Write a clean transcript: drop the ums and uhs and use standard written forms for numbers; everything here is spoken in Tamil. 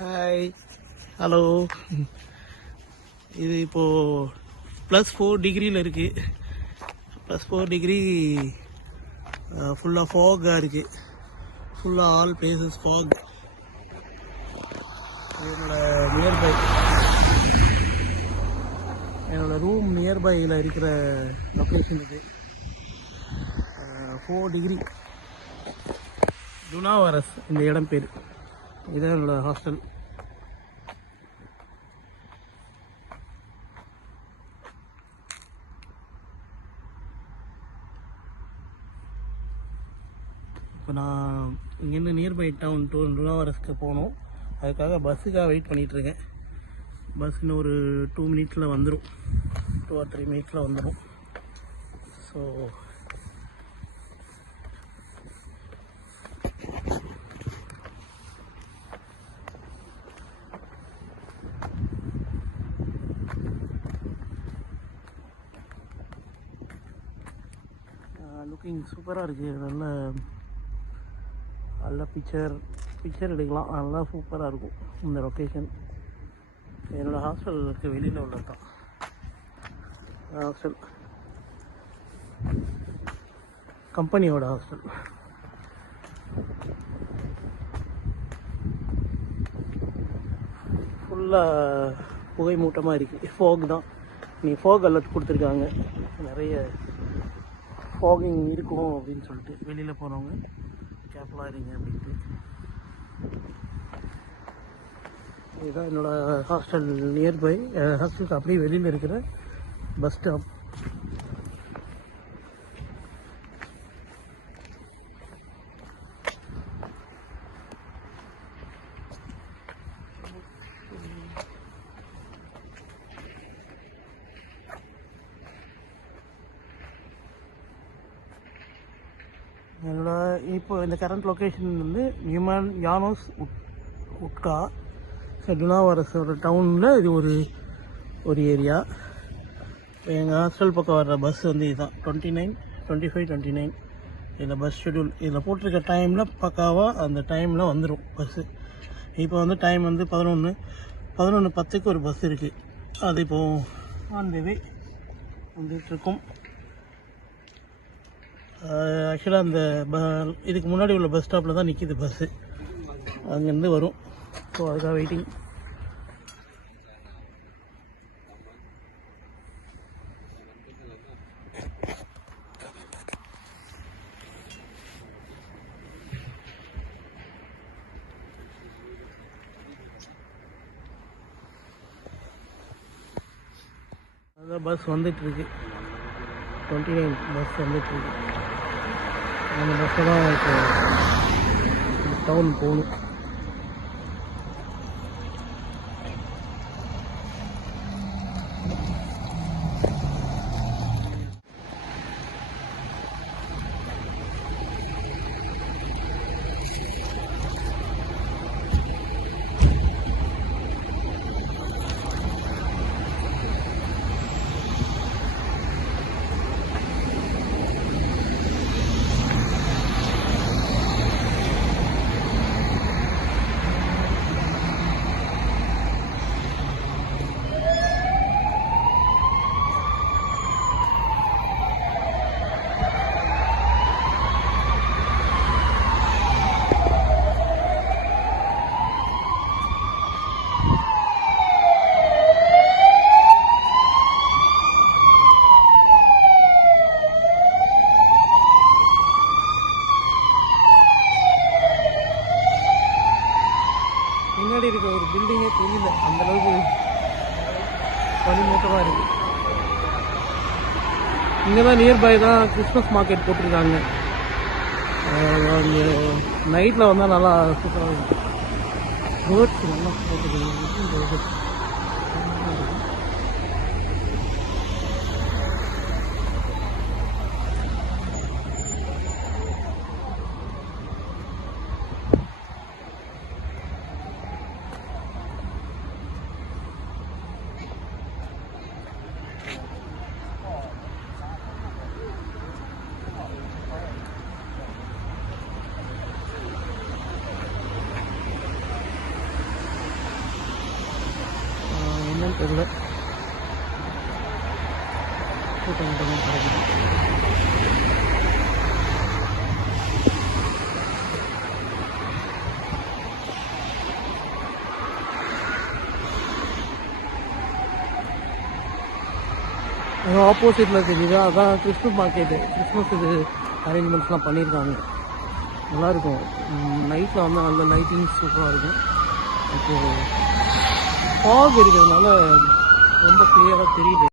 Hi, hello. இது இப்போது +4 டிகிரியில் இருக்குது. +4 டிகிரி, ஃபுல்லாக ஃபாகாக இருக்குது. ஃபுல்லாக ஆல் பிளேசஸ் ஃபாக். என்னோட ரூம் நியர்பையில் இருக்கிற லொக்கேஷன் இது. 4 டிகிரி. டுனாவரஸ் இந்த இடம் பேர். இதுதான் என்னோட ஹாஸ்டல். இப்போ நான் இங்கேருந்து நியர்பை டவுன் டுனாவரஸ்க்கு போகணும். அதுக்காக பஸ்ஸுக்காக வெயிட் பண்ணிகிட்ருக்கேன். பஸ் இன்னும் ஒரு 2 மினிட்ஸில் வந்துடும். 2 or 3 மினிட்ஸில் வந்துடும். ஸோ லுக்கிங் சூப்பராக இருக்குது. நல்ல பிக்சர் எடுக்கலாம். நல்லா சூப்பராக இருக்கும் இந்த லொக்கேஷன். என்னோடய ஹாஸ்டலுக்கு வெளியில் உள்ளது தான் ஹாஸ்டல். கம்பெனியோட ஹாஸ்டல். ஃபுல்லாக புகை மூட்டமாக இருக்குது. ஃபாக் தான். நீ ஃபாக் அலர்ட் கொடுத்துருக்காங்க. நிறைய ஃபாகிங் இருக்கும் அப்படின்னு சொல்லிட்டு வெளியில் போகிறவங்க கேர்ஃபுல்லாக இருங்க அப்படின்ட்டு. இதுதான் என்னோடய ஹாஸ்டல் நியர்பை. ஹாஸ்டலுக்கு அப்படியே வெளியில் இருக்கிற பஸ் ஸ்டாப். என்னோட இப்போ இந்த கரண்ட் லொக்கேஷன் வந்து யானோஸ் உட்கா. ஸோ டுனாவரஸோட டவுனில் இது ஒரு ஏரியா. இப்போ எங்கள் ஹாஸ்டல் பக்கம் வர்ற பஸ் வந்து இதுதான் 29, 25, 29. இதில் பஸ் ஷெட்யூல் இதில் போட்டிருக்க டைமில் பக்காவாக அந்த டைமில் வந்துடும் பஸ்ஸு. இப்போ வந்து டைம் வந்து 11:10க்கு ஒரு பஸ் இருக்குது. அது இப்போது ஆன் தி வே வந்துட்டுருக்கும். ஆக்சுவலாக அந்த இதுக்கு முன்னாடி உள்ள பஸ் ஸ்டாப்பில் தான் நிற்கிது பஸ்ஸு. அங்கேருந்து வரும். ஸோ அதுக்காக வெயிட்டிங். அதான் பஸ் வந்துட்டுருக்கு. 29 பஸ் வந்துட்டுருக்கு. அந்த பஸ்ஸை தான் இப்போ டவுன் போகணும். முன்னாடி இருக்க ஒரு பில்டிங்கே தெரியல, அந்தளவுக்கு பனிமூட்டமாக இருக்குது. இங்கே தான் நியர்பை தான் கிறிஸ்மஸ் மார்க்கெட் போட்டிருக்காங்க. நைட்டில் வந்தால் நல்லா சூப்பராக இருக்கும். பேர்ட்ஸ் நல்லா போட்டுருக்காங்க. தெரியல. கூட்டம் கூட்டமாக கிடைக்குது. அது ஆப்போசிட்டில் தெரியுது, அதான் கிறிஸ்மஸ் மார்க்கெட்டு. கிறிஸ்மஸ் இது அரேஞ்ச்மெண்ட்ஸ்லாம் பண்ணியிருக்காங்க, நல்லாயிருக்கும். நைட்டில் வந்து நல்ல லைட்டிங் சூப்பராக இருக்கும். இப்போது ஃபாக் இருக்கிறதுனால ரொம்ப கிளியராக தெரியல.